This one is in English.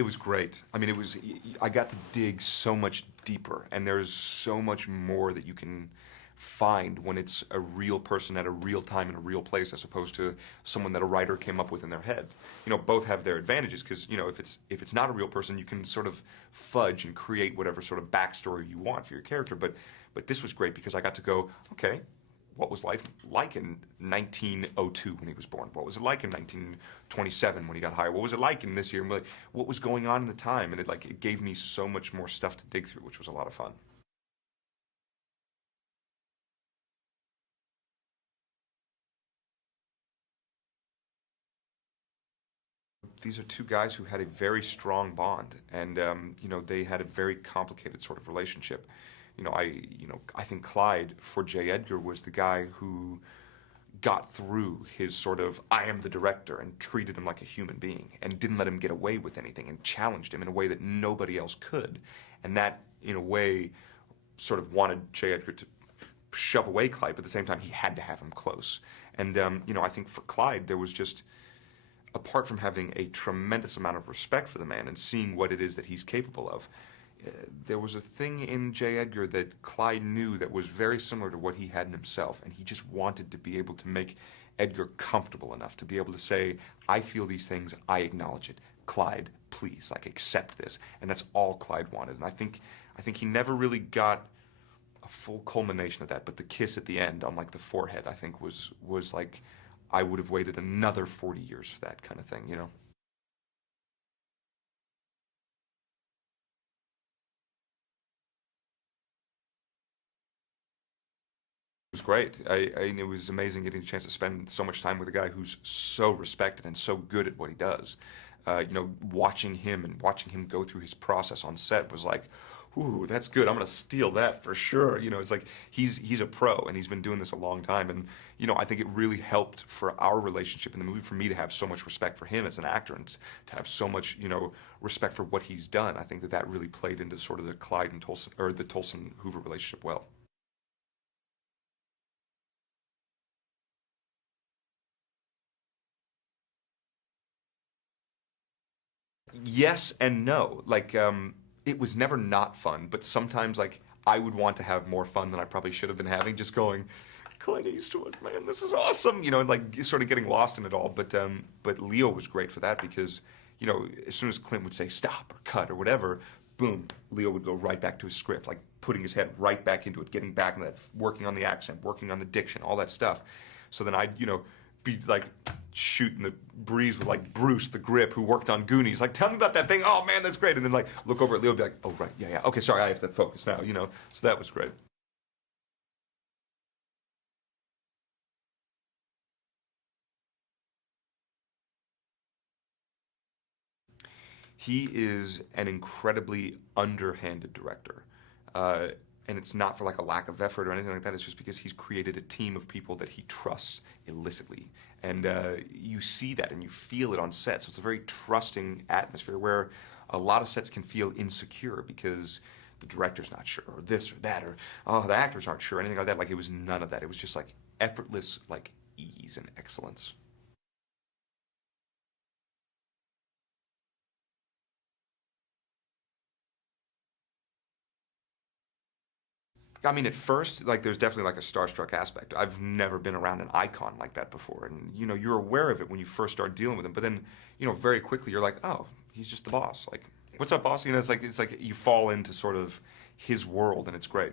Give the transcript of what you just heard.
It was great. I mean, I got to dig so much deeper, and there's so much more that you can find when it's a real person at a real time in a real place as opposed to someone that a writer came up with in their head. You know, both have their advantages because, you know, if it's not a real person, you can sort of fudge and create whatever sort of backstory you want for your character. But this was great because I got to go, okay, what was life like in 1902 when he was born? What was it like in 1927 when he got hired? What was it like in this year? What was going on in the time? And it gave me so much more stuff to dig through, which was a lot of fun. These are two guys who had a very strong bond, and you know, they had a very complicated sort of relationship. I think Clyde for J. Edgar was the guy who got through his sort of I am the director and treated him like a human being and didn't let him get away with anything and challenged him in a way that nobody else could. And that, in a way, sort of wanted J. Edgar to shove away Clyde, but at the same time, he had to have him close. And, you know, I think for Clyde, there was just, apart from having a tremendous amount of respect for the man and seeing what it is that he's capable of, there was a thing in J. Edgar that Clyde knew that was very similar to what he had in himself, and he just wanted to be able to make Edgar comfortable enough to be able to say, I feel these things, I acknowledge it. Clyde, please, like, accept this. And that's all Clyde wanted. And I think he never really got a full culmination of that, but the kiss at the end on, like, the forehead, I think was like, I would have waited another 40 years for that kind of thing, you know? It was great. It was amazing getting a chance to spend so much time with a guy who's so respected and so good at what he does. You know, watching him go through his process on set was like, ooh, that's good. I'm gonna steal that for sure. You know, it's like he's a pro and he's been doing this a long time. And you know, I think it really helped for our relationship in the movie for me to have so much respect for him as an actor and to have so much, you know, respect for what he's done. I think that really played into sort of the Clyde and Tolson or the Tolson Hoover relationship well. Yes and no. Like, it was never not fun, but sometimes, like, I would want to have more fun than I probably should have been having, just going, Clint Eastwood, man, this is awesome, you know, and like sort of getting lost in it all. But Leo was great for that because, you know, as soon as Clint would say stop or cut or whatever, boom, Leo would go right back to his script, like putting his head right back into it, getting back into that, working on the accent, working on the diction, all that stuff. So then I'd, you know, be like shooting the breeze with like Bruce, the grip, who worked on Goonies. Like, tell me about that thing. Oh man, that's great. And then like look over at Leo and be like, oh right, yeah, yeah. Okay, sorry, I have to focus now. You know, so that was great. He is an incredibly underhanded director. Uh, and it's not for like a lack of effort or anything like that. It's just because he's created a team of people that he trusts illicitly. And you see that and you feel it on set. So it's a very trusting atmosphere where a lot of sets can feel insecure because the director's not sure, or this or that, or oh, the actors aren't sure, anything like that. Like, it was none of that. It was just like effortless, like, ease and excellence. I mean, at first, like, there's definitely like a starstruck aspect. I've never been around an icon like that before, and you know, you're aware of it when you first start dealing with him. But then, you know, very quickly you're like, oh, he's just the boss. Like, what's up, boss? You know, it's like you fall into sort of his world, and it's great.